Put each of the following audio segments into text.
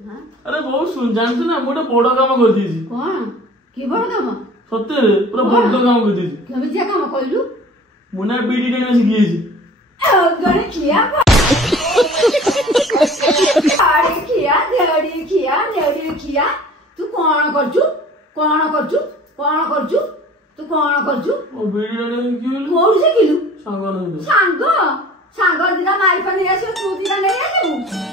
अरे बहुत सुन जानछु ना मोटे बड़ काम कर दीजी कोन की बड़ काम सत्य रे पूरा बड़ काम कर दीजी केमि जे काम कहलु मुना बीडी टेने सिखिएजी गरे किया अरे किया नेड़ी किया तू कोन करछु तू कोन करछु ओ बीडी टेने कियो कोन से किलु सांग दिदा मारी पर आसे तू दिदा नहीं आलु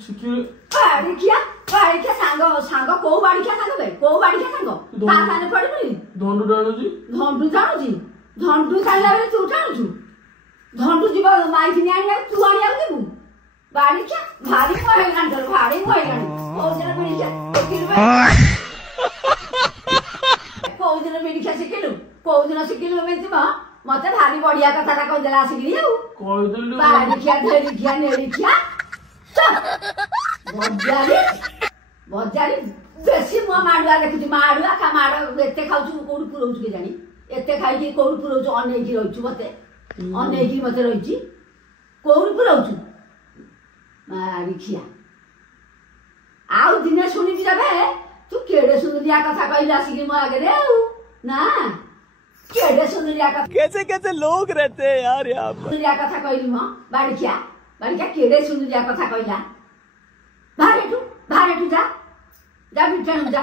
छिके अरे क्या सांग को बाड़ी क्या सांग बे को बाड़ी क्या सांग का थाने पड़बी धंडू खाइला बेले तू टाणुछु धंडू जीव माई किनी आनी तू आनी देबू बाड़ी क्या भारी मोहेगान कर भारी मोहेगान कोजन बिड़ी क्या सिखिलु में मते भारी बढ़िया कथा कहदेला आसिकरी बाड़ी क्या धड़ी क्या नेड़ी क्या बजारी बेसी मो माडुआ देखुची माडुआ का माड एते खाउछु कोड पुरौछु के जानी एते खाइ कि कोड पुरौछु अनै कि रहछु मते अनै कि मते रहछि कोड पुरौछु मारी खिया आउ दिने सुनि जाबे तू केडे सुंदरिया कथा कहिला सिकि म आगे रे ना केडे सुंदरिया कथा कैसे लोग रहते हैं यार यहां पर सुंदरिया कथा कहिली म बाड़ी क्या केडे सुंदरिया कथा कहिला भारे तू जा बिटन जा